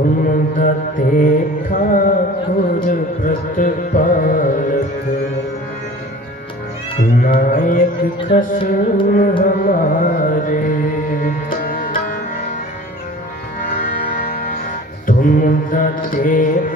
ਤੁਮ ਦਾਤੇ ਠਾਕੁਰ ਪ੍ਰਤਪਾਲਕ। ਨਾਇਕ ਖਸੂਮ ਹਮਾਰੇ। ਤੁਮ ਦਾਤੇ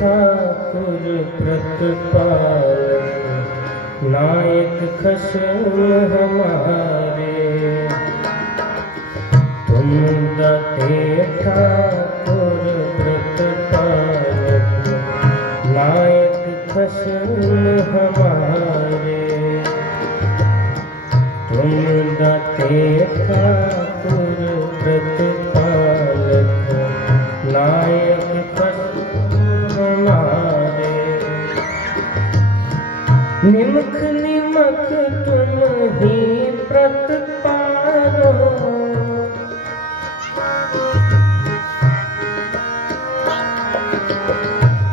ਠਾਕੁਰ ਪ੍ਰਤਪਾਲਕ। ਨਾਇਕ ਖਸੂਮ ਹਮਾਰੇ। ਤੁਮ ਦਾਤੇ ਠਾਕੁਰ हमारे तुम दाते ठाकुर प्रतपालक नायक खसन हमारे निमख निमख तुम ही प्रतपालो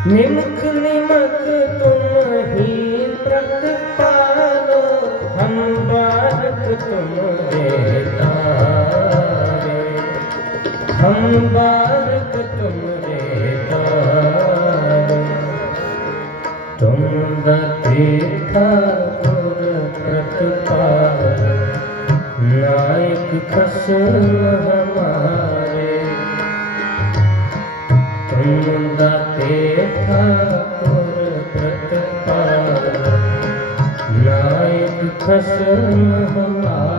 निमख निमख हम बालक तुम तारे तुम गति ठाकुर प्रतपाल नायक खसम हमारे तुम दाते ठाकुर प्रतपाल नायक खसम हमारे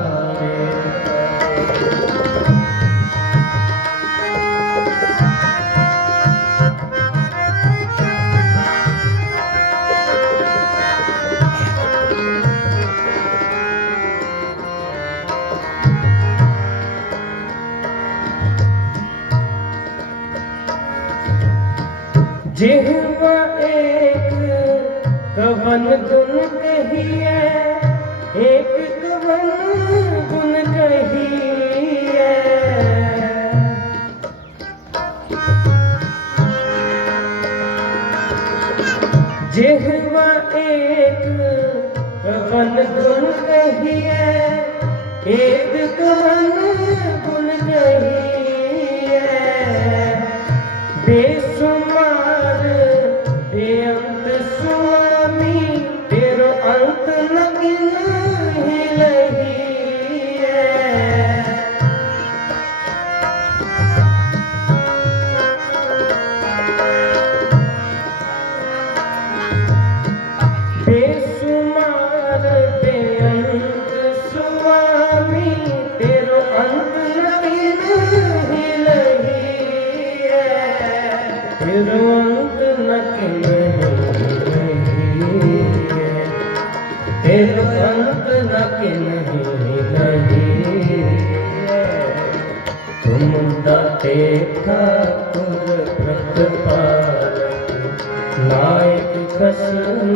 जिहवा एक कवन गुन कहिए एक कवन गुन कहिए जिहवा एक कवन गुन कहिए एक कवन गुन कहिए ठाकुर प्रतपालक नायक खसन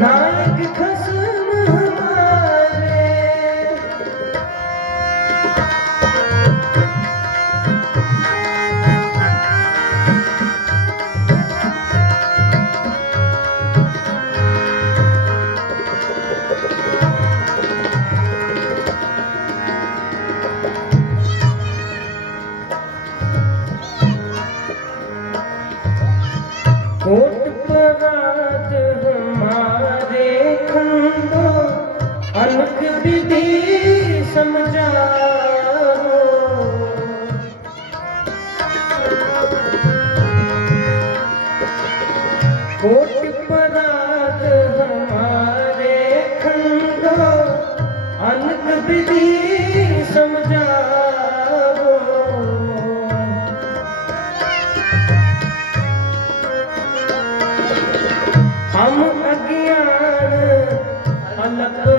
না ਕੋਟ ਪਨਾਤ ਹਮਾਰੇ ਖੰਡੋ ਅਨਕ ਵਿਧੀ ਸਮਝਾਵੋ। ਹਮ ਅਗਿਆਨ ਅਲਕ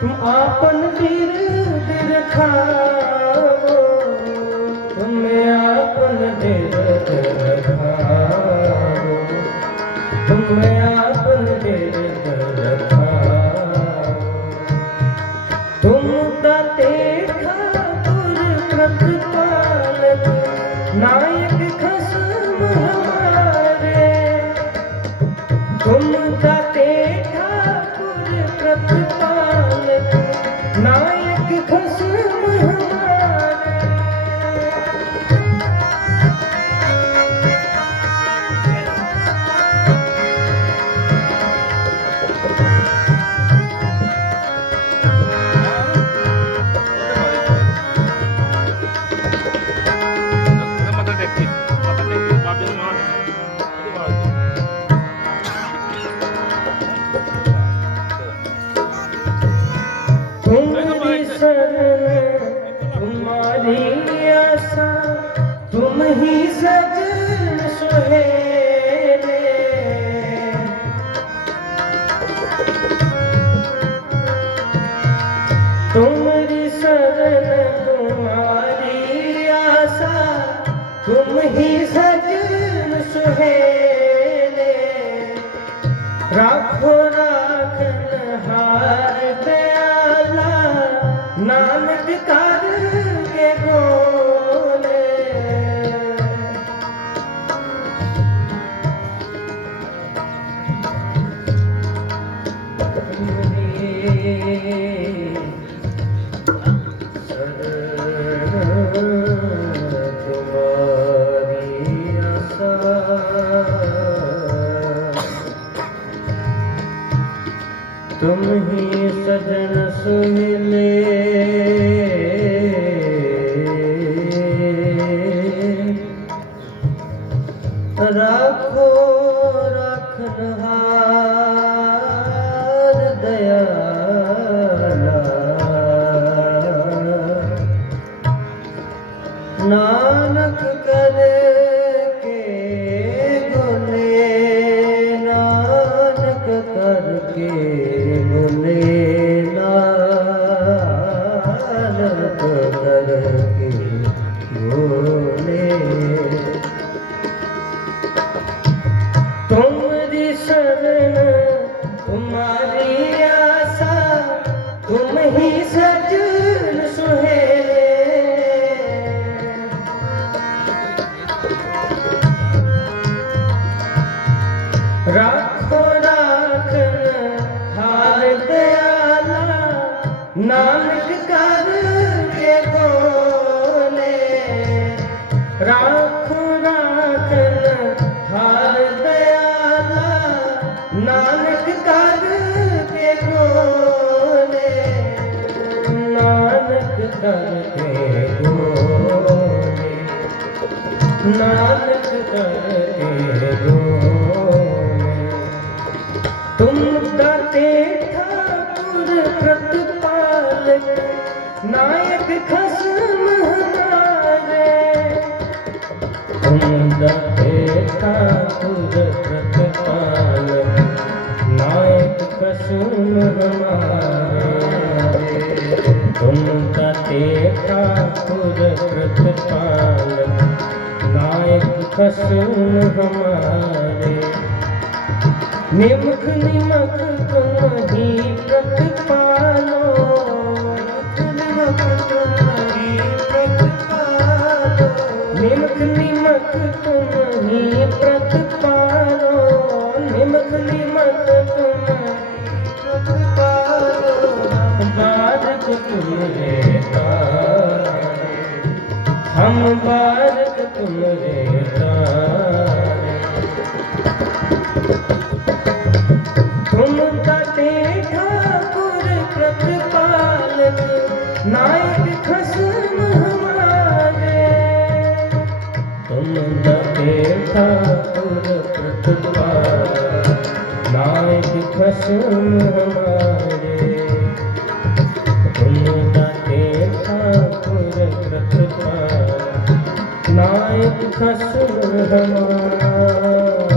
तुम आपन दिल दिखाओ तुम आपन दिल दिखाओ तुम आपन दिल दिखाओ तुम दाते ठाकुर प्रतिपालक ਤੁਮ ਹੀ ਸਜਣ ਸੁਹੇਲੇ। ਰੱਖੋ ਸਜਣ ਸੁਮਿਲੇ ਰੱਖੋ ਰੱਖ ਰਹਾਰ ਦਇਆਲਾ। ਨਾਨਕ ਕਰੇ ਨਾਨਕ ਕਰ ਕੇ ਬੋਲੇ, ਰਾਖੋ ਰਾਖਨ ਹਰ ਦਿਆਲਾ ਨਾਨਕ ਕਰ ਕੇ ਬੋਲੇ, ਨਾਨਕ ਕਰ ਕੇ ਬੋਲੇ, ਨਾਨਕ ਕਰ ਕੇ ਬੋਲੇ। ਤੁਮ ਨਾਇਕ ਖਸਮ ਹਮਾਰੇ ਹੁੰਦਾ ਤੇਤਾ ਕੁਦਰਤ ਪਾਲ ਨਾਇਕ ਖਸਮ ਹਮਾਰੇ ਹੁੰਦਾ ਤੇਤਾ ਕੁਦਰਤ ਪਾਲ ਨਾਇਕ ਖਸਮ ਹਮਾਰੇ ਨਿਮਖ ਨਿਮਖ ਤੁਮ ਹੀ ਪ੍ਰਤਪਾਲੋ रहता हम बारक तुम ठाकुर प्रतिपालक नायक खसम हमारे तुम दाते ठाकुर प्रतिपालक नायक खसम हमारे